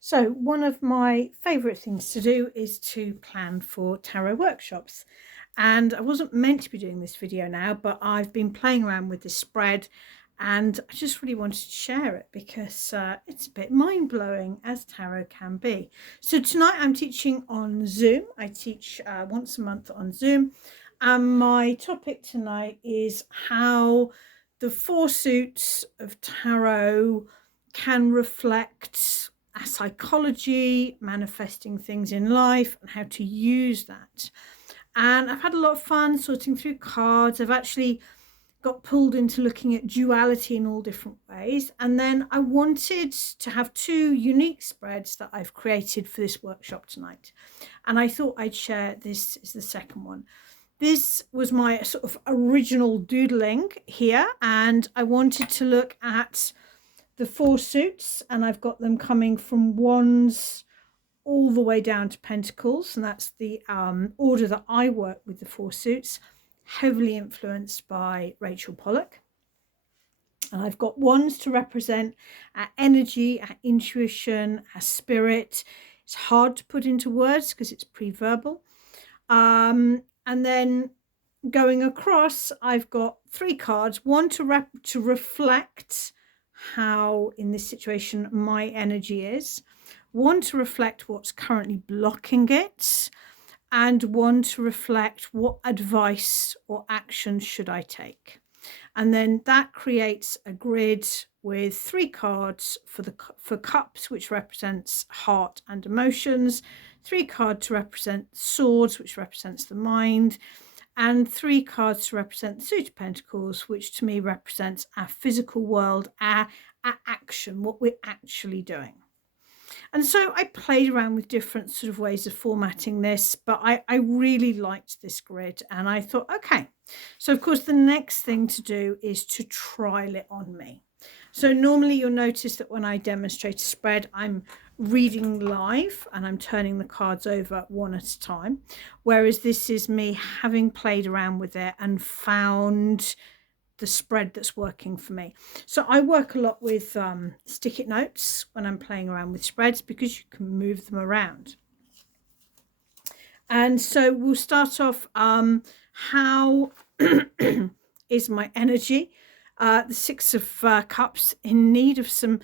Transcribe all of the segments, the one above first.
So one of my favourite things to do is to plan for tarot workshops. And I wasn't meant to be doing this video now, but I've been playing around with this spread and I just really wanted to share it because it's a bit mind-blowing, as tarot can be. So tonight I'm teaching on Zoom. I teach once a month on Zoom. And my topic tonight is how the four suits of tarot can reflect our psychology, manifesting things in life, and how to use that. And I've had a lot of fun sorting through cards. I've actually got pulled into looking at duality in all different ways. And then I wanted to have two unique spreads that I've created for this workshop tonight. And I thought I'd share this as the second one. This was my sort of original doodling here, and I wanted to look at the four suits, and I've got them coming from Wands all the way down to Pentacles, and that's the order that I work with the four suits, heavily influenced by Rachel Pollack. And I've got Wands to represent our energy, our intuition, our spirit. It's hard to put into words because it's pre-verbal. And then going across, I've got three cards, one to reflect how in this situation my energy is, one to reflect what's currently blocking it, and one to reflect what advice or action should I take. And then that creates a grid with three cards for cups, which represents heart and emotions, three cards to represent swords, which represents the mind, and three cards to represent the suit of pentacles, which to me represents our physical world, our action, what we're actually doing. And so I played around with different sort of ways of formatting this, but I really liked this grid, and I thought, okay. So of course the next thing to do is to trial it on me. So normally you'll notice that when I demonstrate a spread, I'm reading live and I'm turning the cards over one at a time, whereas this is me having played around with it and found the spread that's working for me. So I work a lot with stick-it notes when I'm playing around with spreads because you can move them around. And so we'll start off, how is my energy? The Six of Cups, in need of some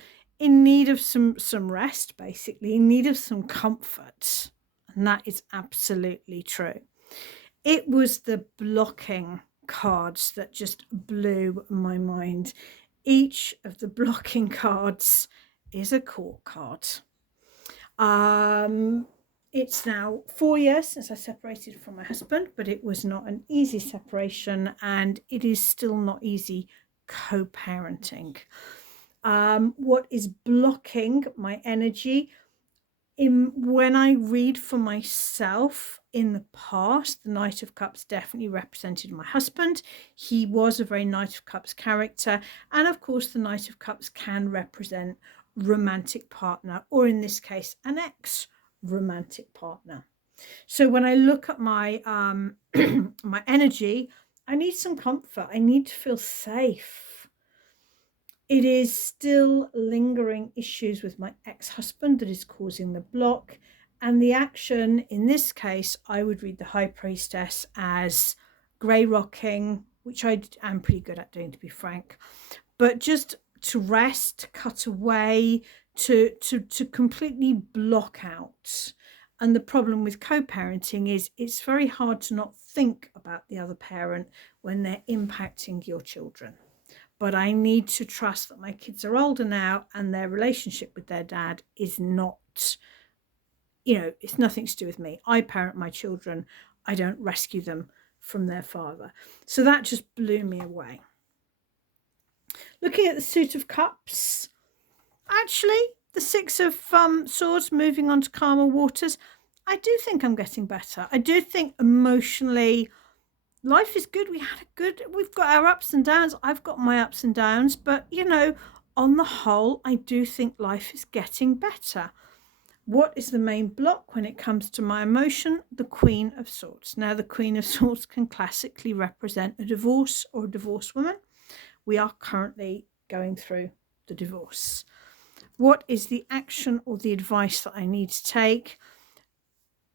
rest, basically, in need of some comfort. And that is absolutely true. It was the blocking cards that just blew my mind. Each of the blocking cards is a court card. It's now 4 years since I separated from my husband, but it was not an easy separation, and it is still not easy co-parenting. What is blocking my energy? When I read for myself in the past, the Knight of Cups definitely represented my husband. He was a very Knight of Cups character. And of course, the Knight of Cups can represent romantic partner, or in this case, an ex-romantic partner. So when I look at my my energy, I need some comfort. I need to feel safe. It is still lingering issues with my ex-husband that is causing the block. And the action, in this case, I would read the High Priestess as grey rocking, which I am pretty good at doing, to be frank. But just to rest, to cut away, to completely block out. And the problem with co-parenting is it's very hard to not think about the other parent when they're impacting your children. But I need to trust that my kids are older now and their relationship with their dad is not, it's nothing to do with me. I parent my children. I don't rescue them from their father. So that just blew me away. Looking at the Suit of Cups, actually, the Six of Swords, moving on to calmer waters, I do think I'm getting better. I do think emotionally, life is good. We've got our ups and downs. I've got my ups and downs, but on the whole, I do think life is getting better. What is the main block when it comes to my emotion? The Queen of Swords. Now, the Queen of Swords can classically represent a divorce or a divorced woman. We are currently going through the divorce. What is the action or the advice that I need to take?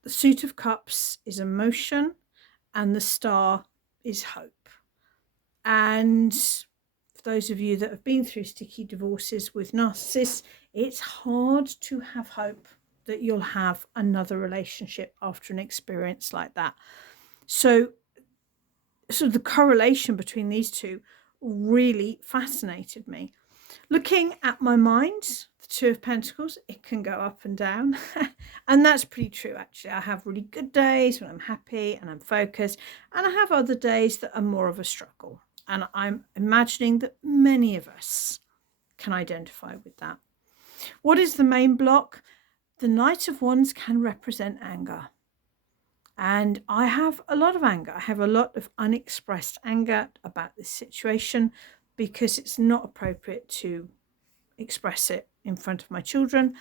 The Suit of Cups is emotion, and the Star is hope. And for those of you that have been through sticky divorces with narcissists, it's hard to have hope that you'll have another relationship after an experience like that. So the correlation between these two really fascinated me. Looking at my mind, the Two of Pentacles, it can go up and down. And that's pretty true, actually. I have really good days when I'm happy and I'm focused, and I have other days that are more of a struggle. And I'm imagining that many of us can identify with that. What is the main block? The Knight of Wands can represent anger. And I have a lot of anger. I have a lot of unexpressed anger about this situation because it's not appropriate to express it in front of my children,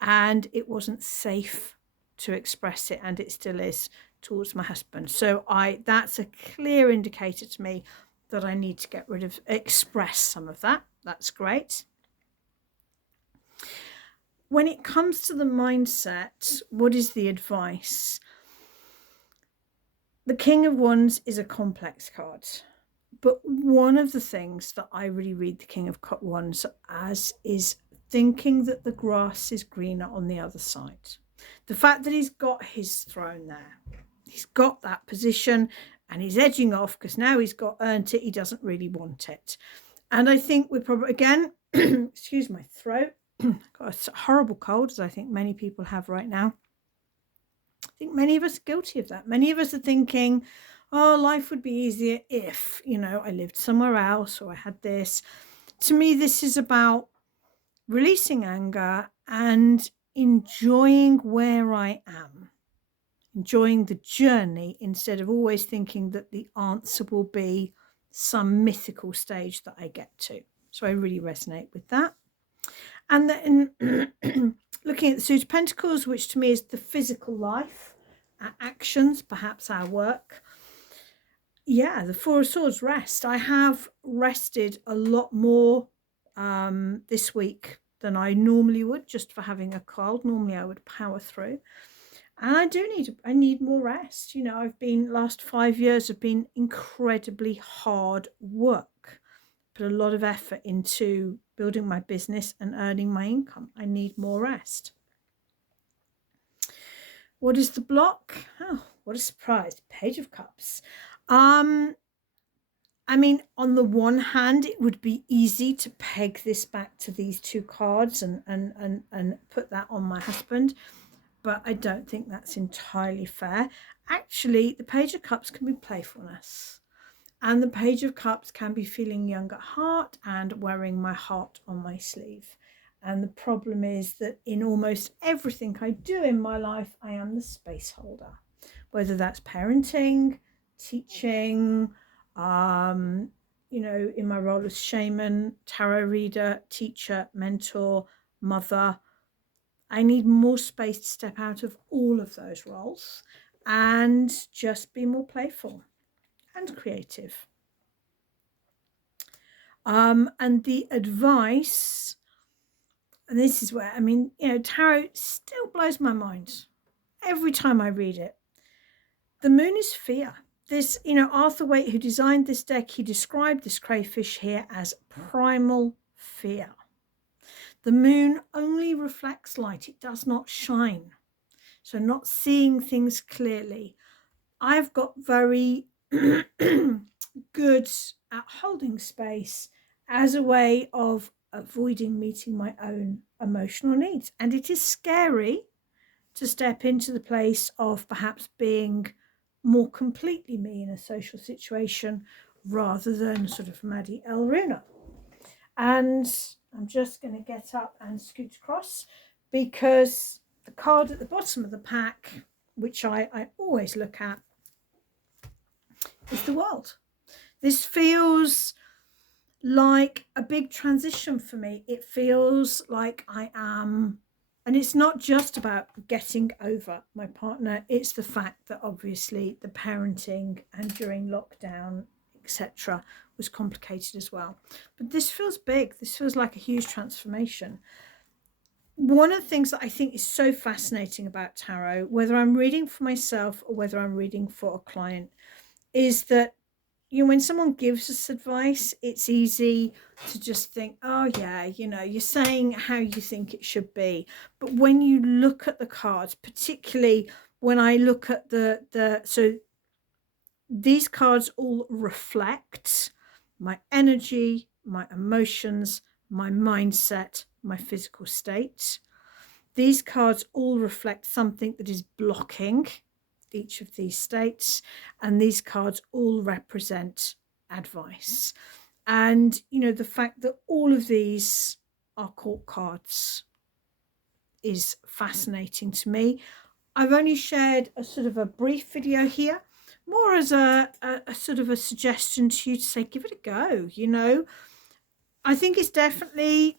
and it wasn't safe to express it, and it still is towards my husband. So that's a clear indicator to me that I need to express some of that. That's great. When it comes to the mindset, what is the advice? The King of Wands is a complex card, but one of the things that I really read the King of Wands as is thinking that the grass is greener on the other side. The fact that he's got his throne there, he's got that position, and he's edging off because now he's earned it, he doesn't really want it. And I think we're probably, again, excuse my throat, got a horrible cold, as I think many people have right now. I think many of us are guilty of that. Many of us are thinking, oh, life would be easier if, I lived somewhere else, or I had this. To me, this is about releasing anger and enjoying where I am, enjoying the journey, instead of always thinking that the answer will be some mythical stage that I get to. So I really resonate with that. And then looking at the Suit of Pentacles, which to me is the physical life, our actions, perhaps our work. Yeah, the Four of Swords, rest. I have rested a lot more this week than I normally would, just for having a cold. Normally I would power through. And I need more rest. Last 5 years have been incredibly hard work. Put a lot of effort into building my business and earning my income. I need more rest. What is the block? Oh, what a surprise. Page of Cups. On the one hand, it would be easy to peg this back to these two cards and put that on my husband, but I don't think that's entirely fair. Actually, the Page of Cups can be playfulness. And the Page of Cups can be feeling young at heart and wearing my heart on my sleeve. And the problem is that in almost everything I do in my life, I am the space holder. Whether that's parenting, teaching, in my role as shaman, tarot reader, teacher, mentor, mother. I need more space to step out of all of those roles and just be more playful and creative. And the advice, and this is where, tarot still blows my mind every time I read it. The moon is fear. This, Arthur Waite, who designed this deck, he described this crayfish here as primal fear. The moon only reflects light. It does not shine. So not seeing things clearly. I've got very good at holding space as a way of avoiding meeting my own emotional needs. And it is scary to step into the place of perhaps being more completely me in a social situation rather than sort of Maddie Elruna. And I'm just going to get up and scoot across, because the card at the bottom of the pack, which I always look at, is the World. This feels like a big transition for me. It feels like I am, and it's not just about getting over my partner, it's the fact that obviously the parenting and during lockdown, etc., was complicated as well. But this feels big. This feels like a huge transformation. one of the things that I think is so fascinating about tarot, whether I'm reading for myself or whether I'm reading for a client, is that, you know, when someone gives us advice, it's easy to just think, oh yeah, you know, you're saying how you think it should be. But when you look at the cards, particularly when I look at so these cards all reflect my energy, my emotions, my mindset, my physical state. These cards all reflect something that is blocking each of these states, and these cards all represent advice. And, you know, the fact that all of these are court cards is fascinating to me. I've only shared a sort of a brief video here, more as a sort of a suggestion to you to say, give it a go. You know, I think it's definitely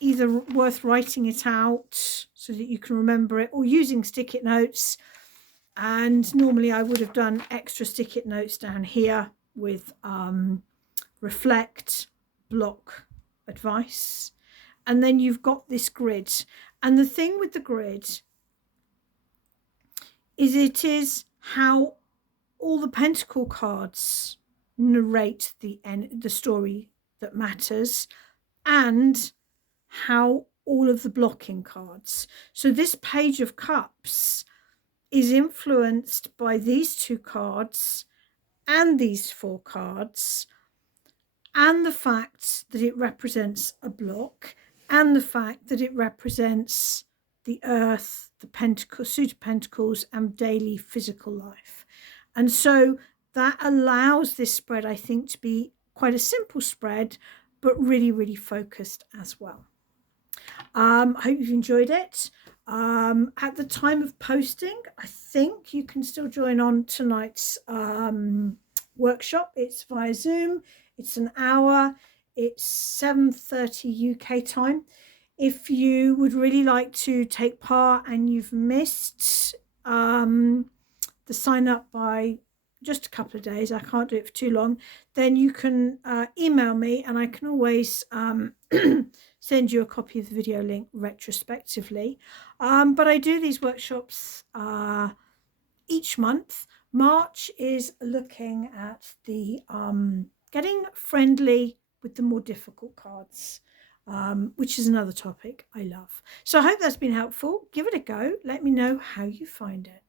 either worth writing it out so that you can remember it, or using stick-it notes. And normally I would have done extra stick-it notes down here with reflect, block, advice. And then you've got this grid. And the thing with the grid is it is how all the pentacle cards narrate the story that matters, and how all of the blocking cards. So this page of cups is influenced by these two cards and these four cards, and the fact that it represents a block, and the fact that it represents the earth, the pentacle, suit of pentacles, and daily physical life. And so that allows this spread, I think, to be quite a simple spread, but really, really focused as well. I hope you've enjoyed it. At the time of posting, I think you can still join on tonight's workshop. It's via Zoom. It's an hour. It's 7:30 UK time. If you would really like to take part and you've missed the sign up by just a couple of days, I can't do it for too long, then you can email me, and I can always send you a copy of the video link retrospectively. But I do these workshops each month. March is looking at the getting friendly with the more difficult cards, which is another topic I love. So I hope that's been helpful. Give it a go. Let me know how you find it.